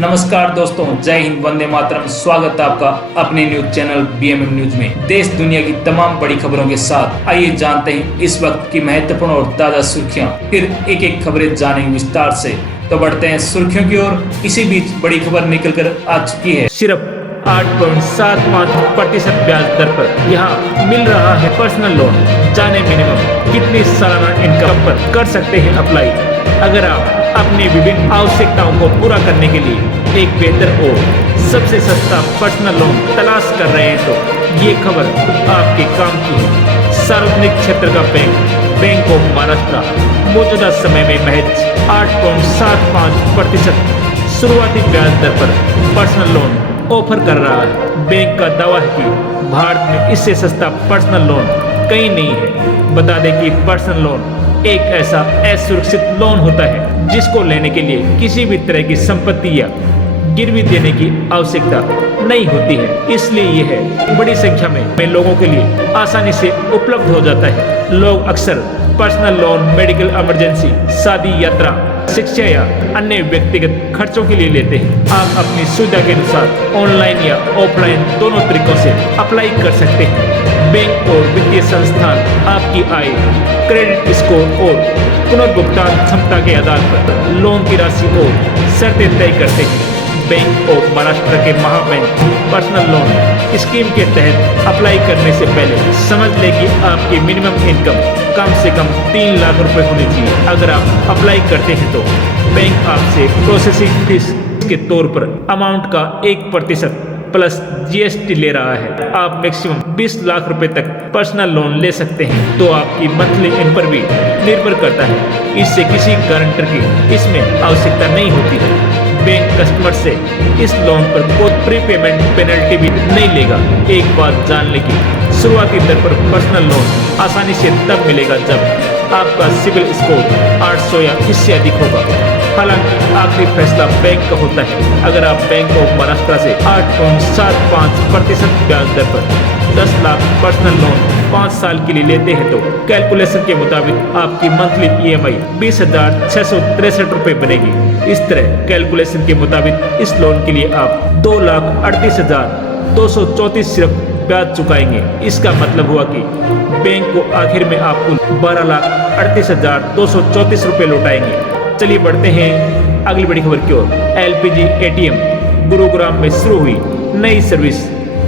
नमस्कार दोस्तों, जय हिंद, वंदे मातरम। स्वागत है आपका अपने न्यूज चैनल बीएमएम न्यूज में। देश दुनिया की तमाम बड़ी खबरों के साथ आइए जानते हैं इस वक्त की महत्वपूर्ण और ताजा सुर्खियां। फिर एक एक खबरें जानेंगे विस्तार से। तो बढ़ते हैं सुर्खियों की ओर। इसी बीच बड़ी खबर निकल कर आ चुकी है। सिर्फ 8.75% ब्याज दर पर यहाँ मिल रहा है पर्सनल लोन। जाने मिनिमम कितनी सालाना इनकम पर कर सकते हैं अप्लाई। अगर आप अपनी विभिन्न आवश्यकताओं को पूरा करने के लिए एक बेहतर और सबसे सस्ता पर्सनल लोन तलाश कर रहे हैं तो ये खबर आपके काम की है। सार्वजनिक क्षेत्र का बैंक ऑफ महाराष्ट्र मौजूदा समय में महज 8.75% शुरुआती ब्याज दर पर पर्सनल लोन ऑफर कर रहा है। बैंक का दावा है कि भारत में इससे सस्ता पर्सनल लोन कहीं नहीं है। बता दें कि पर्सनल लोन एक ऐसा असुरक्षित लोन होता है जिसको लेने के लिए किसी भी तरह की संपत्ति या गिरवी देने की आवश्यकता नहीं होती है। इसलिए यह बड़ी संख्या में लोगों के लिए आसानी से उपलब्ध हो जाता है। लोग अक्सर पर्सनल लोन मेडिकल इमरजेंसी, शादी, यात्रा, शिक्षा या अन्य व्यक्तिगत खर्चों के लिए लेते हैं। आप अपनी सुविधा के अनुसार ऑनलाइन या ऑफलाइन दोनों तरीकों से अप्लाई कर सकते हैं। बैंक और वित्तीय संस्थान आपकी आय, क्रेडिट स्कोर और पुनर्भुगतान क्षमता के आधार पर लोन की राशि और शर्तें तय करते हैं। बैंक ऑफ महाराष्ट्र के महाबैंक पर्सनल लोन स्कीम के तहत अप्लाई करने से पहले समझ लें कि आपकी मिनिमम इनकम कम से कम 3 लाख रुपए होनी चाहिए। अगर आप अप्लाई करते हैं तो बैंक आपसे प्रोसेसिंग फीस के तौर पर अमाउंट का 1% प्लस जीएसटी ले रहा है। आप मैक्सिमम 20 लाख रुपए तक पर्सनल लोन ले सकते हैं। तो आपकी मंथली इनकम पर भी निर्भर करता है। इससे किसी गारंटर की इसमें आवश्यकता नहीं होती है। बैंक कस्टमर से इस लोन पर कोई प्रीपेमेंट पेनल्टी भी नहीं लेगा। एक बात जान लें कि शुरुआती दर पर पर्सनल लोन आसानी से तब मिलेगा जब आपका सिविल स्कोर 800 या इससे अधिक होगा। हालांकि आखिरी फैसला बैंक का होता है। अगर आप बैंक ऑफ महाराष्ट्र से 8.75% ब्याज दर पर 10 लाख पर्सनल लोन 5 साल के लिए लेते हैं तो कैलकुलेशन के मुताबिक आपकी मंथली EMI 20,663 रुपये बनेगी। इस तरह कैलकुलेशन के मुताबिक इस लोन के लिए आप 2,38,234 सिर्फ ब्याज चुकाएंगे। इसका मतलब हुआ कि बैंक को आखिर में आपको 12,38,234 रुपये लौटाएंगे। चलिए बढ़ते हैं अगली बड़ी खबर की ओर। LPG ATM गुरुग्राम में शुरू हुई नई सर्विस।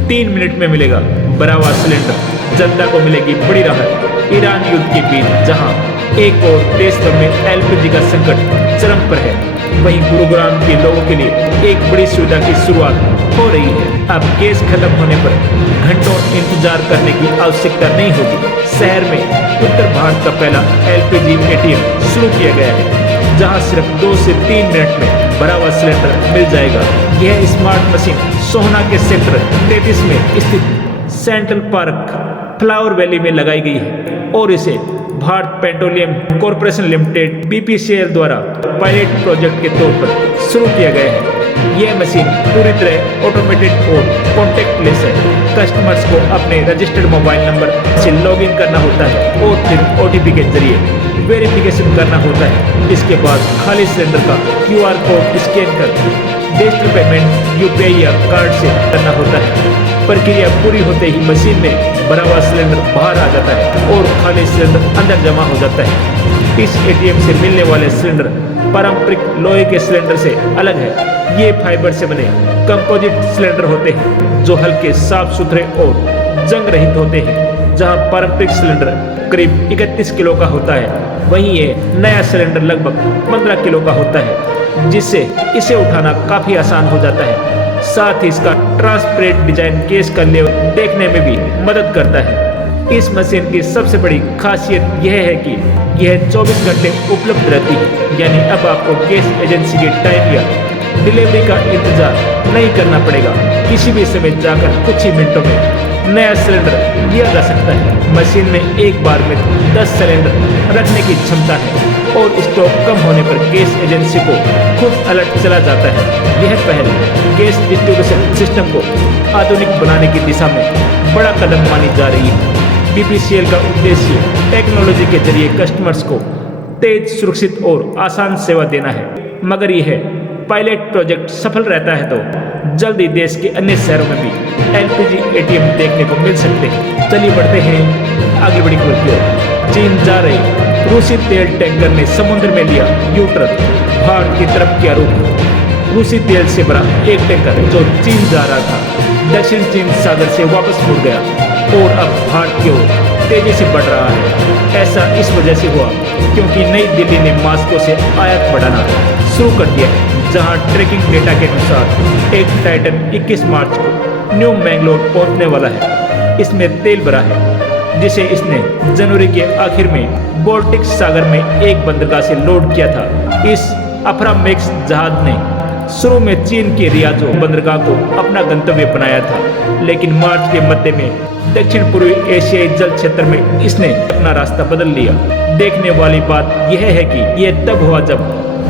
3 मिनट में मिलेगा भरा हुआ सिलेंडर। जनता को मिलेगी बड़ी राहत। ईरान युद्ध के बीच जहां एक और देश भर में LPG का संकट चरम पर है, वहीं गुरुग्राम के लोगों के लिए एक बड़ी सुविधा की शुरुआत हो रही है। अब गैस खत्म होने पर घंटों इंतजार करने की आवश्यकता नहीं होगी। शहर में उत्तर भारत का पहला LPG ATM शुरू किया गया है, जहां सिर्फ 2 से 3 मिनट में भरा हुआ सिलेंडर मिल जाएगा। यह स्मार्ट मशीन सोहना के सेक्टर 33 में स्थित सेंट्रल पार्क फ्लावर वैली में लगाई गई है और इसे Bharat petroleum corporation limited BPCL द्वारा पायलट प्रोजेक्ट के तौर पर शुरू किया गया है। यह मशीन पूरी तरह ऑटोमेटेड और कॉन्टैक्टलेस है। कस्टमर्स को अपने रजिस्टर्ड मोबाइल नंबर से लॉगिन करना होता है और फिर OTP के जरिए वेरिफिकेशन करना होता है। इसके बाद खाली सिलेंडर का QR कोड स्कैन कर डिजिटल पेमेंट UPI या कार्ड से करना होता है। प्रक्रिया पूरी होते ही मशीन में भरा हुआ सिलेंडर बाहर आ जाता है और खाली सिलेंडर अंदर जमा हो जाता है। इस ATM से मिलने वाले सिलेंडर पारंपरिक लोहे के सिलेंडर से अलग है। ये फाइबर से बने कंपोजिट सिलेंडर होते हैं जो हल्के, साफ सुथरे और जंग रहित होते हैं। जहां पारंपरिक सिलेंडर करीब 31 किलो का होता है, वहीं ये नया सिलेंडर लगभग 15 किलो का होता है, जिससे इसे उठाना काफी आसान हो जाता है। साथ ही इसका ट्रांसपेरेंट डिजाइन केस का लेवल देखने में भी मदद करता है। इस मशीन की सबसे बड़ी खासियत यह है कि यह 24 घंटे उपलब्ध रहती है। यानी अब आपको गैस एजेंसी के टाइम या डिलीवरी का इंतजार नहीं करना पड़ेगा। किसी भी समय जाकर कुछ ही मिनटों में नया सिलेंडर लिया जा सकता है। मशीन में एक बार में 10 सिलेंडर रखने की क्षमता है और स्टॉक कम होने पर गैस एजेंसी को खुद अलर्ट चला जाता है। यह पहल गैस डिस्ट्रीब्यूशन सिस्टम को आधुनिक बनाने की दिशा में बड़ा कदम मानी जा रही है। BPCL का उद्देश्य टेक्नोलॉजी के जरिए कस्टमर्स को तेज, सुरक्षित और आसान सेवा देना है, मगर यह पायलट प्रोजेक्ट सफल रहता है तो जल्द ही देश के अन्य शहरों में भी LPG ATM देखने को मिल सकते हैं। चलिए बढ़ते हैं अगली बड़ी खबर की ओर। चीन जा रहे रूसी तेल टैंकर ने समुद्र में लिया यू-टर्न, भारत की तरफ किया रुख। रूसी तेल से भरा एक टैंकर जो चीन जा रहा था दक्षिण चीन सागर से वापस मुड़ गया और अब भारत की ओर तेजी से बढ़ रहा है। ऐसा इस वजह से हुआ क्योंकि नई दिल्ली ने मास्को से आयात बढ़ाना शुरू कर दिया है, जहां ट्रैकिंग डेटा के अनुसार एक टाइटन 21 मार्च को न्यू मैंगलोर पहुंचने वाला है। इसमें तेल भरा है जिसे इसने जनवरी के आखिर में बाल्टिक सागर में एक बंदरगाह से लोड किया था। इस अफ्रामेक्स जहाज ने शुरू में चीन के रियाजो बंदरगाह को अपना गंतव्य बनाया था, लेकिन मार्च के मध्य में दक्षिण पूर्वी एशियाई जल क्षेत्र में इसने अपना रास्ता बदल लिया। देखने वाली बात यह है कि यह तब हुआ जब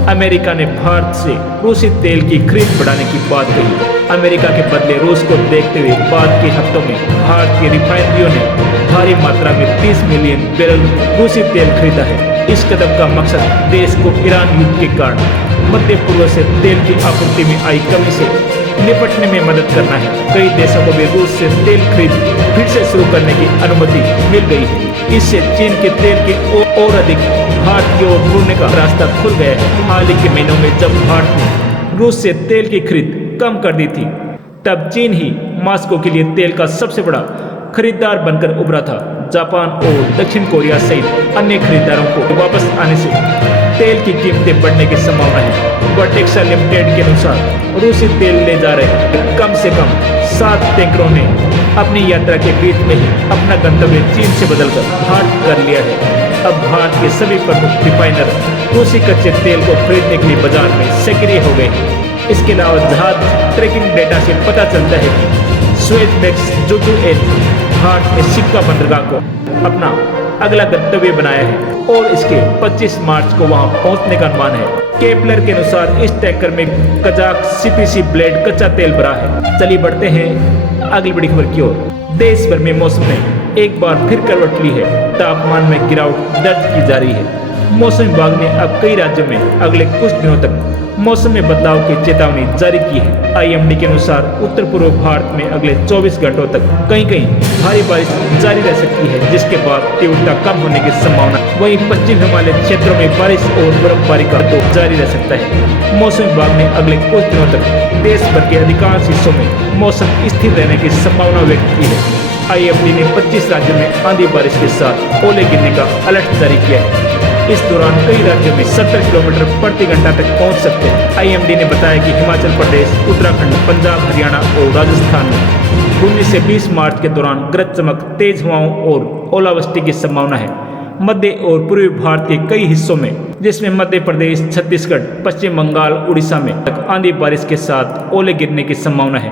अमेरिका ने भारत से रूसी तेल की खरीद बढ़ाने की बात कही। अमेरिका के बदले रूस को देखते हुए बाद के हफ्तों में भारत की रिफाइनरियों ने भारी मात्रा में 30 मिलियन बैरल रूसी तेल खरीदा है। इस कदम का मकसद देश को ईरान युद्ध के कारण मध्य पूर्व से तेल की आपूर्ति में आई कमी से निपटने में मदद करना है। कई देशों को भी रूस से तेल खरीद फिर से शुरू करने की अनुमति मिल गई है। इससे चीन के तेल के और अधिक भारत की ओर मुड़ने का रास्ता खुल गया है। हाल ही के महीनों में जब भारत ने रूस से तेल की खरीद कम कर दी थी, तब चीन ही मास्को के लिए तेल का सबसे बड़ा खरीदार बनकर उभरा था। जापान और दक्षिण कोरिया सहित अन्य खरीदारों को वापस आने से तेल की कीमतें बढ़ने की संभावना है। वर्टेक्सा लिमिटेड के अनुसार रूसी तेल ले जा रहे कम से कम 7 टैंकरों ने अपनी यात्रा के बीच में ही अपना गंतव्य चीन से बदलकर भारत कर लिया है। अब भारत के सभी प्रमुख रिफाइनर रूसी कच्चे तेल को खरीदने के लिए बाजार में सक्रिय हो गए हैं। इसके अलावा जहाज ट्रैकिंग डेटा से पता चलता है कि सुएज़ जुजुएल भारत ने सिक्का बंदरगाह को अपना अगला गंतव्य बनाया है और इसके 25 मार्च को वहां पहुंचने का अनुमान है। केपलर के अनुसार इस टैंकर में कजाक CPC ब्लेड कच्चा तेल भरा है। चलिए बढ़ते हैं अगली बड़ी खबर की ओर। देश भर में मौसम ने एक बार फिर करवट ली है। तापमान में गिरावट दर्ज की जा रही है। मौसम विभाग ने अब कई राज्यों में अगले कुछ दिनों तक मौसम में बदलाव की चेतावनी जारी की है। IMD के अनुसार उत्तर पूर्व भारत में अगले 24 घंटों तक कहीं कहीं भारी बारिश जारी रह सकती है, जिसके बाद तीव्रता कम होने की संभावना। वहीं पश्चिम हिमालय क्षेत्रों में बारिश और बर्फबारी का दौर जारी रह सकता है। मौसम विभाग ने अगले कुछ दिनों तक देश भर के अधिकांश हिस्सों में मौसम स्थिर रहने की संभावना व्यक्त की है। IMD ने 25 राज्यों में आंधी बारिश के साथ ओले गिरने का अलर्ट जारी किया है। इस दौरान कई राज्यों में 70 किलोमीटर प्रति घंटा तक पहुंच सकते हैं। IMD ने बताया कि हिमाचल प्रदेश, उत्तराखंड, पंजाब, हरियाणा और राजस्थान में 19 से 20 मार्च के दौरान गरज चमक, तेज हवाओं और ओलावृष्टि की संभावना है। मध्य और पूर्वी भारत के कई हिस्सों में, जिसमें मध्य प्रदेश, छत्तीसगढ़, पश्चिम बंगाल, उड़ीसा में तक आंधी बारिश के साथ ओले गिरने की संभावना है।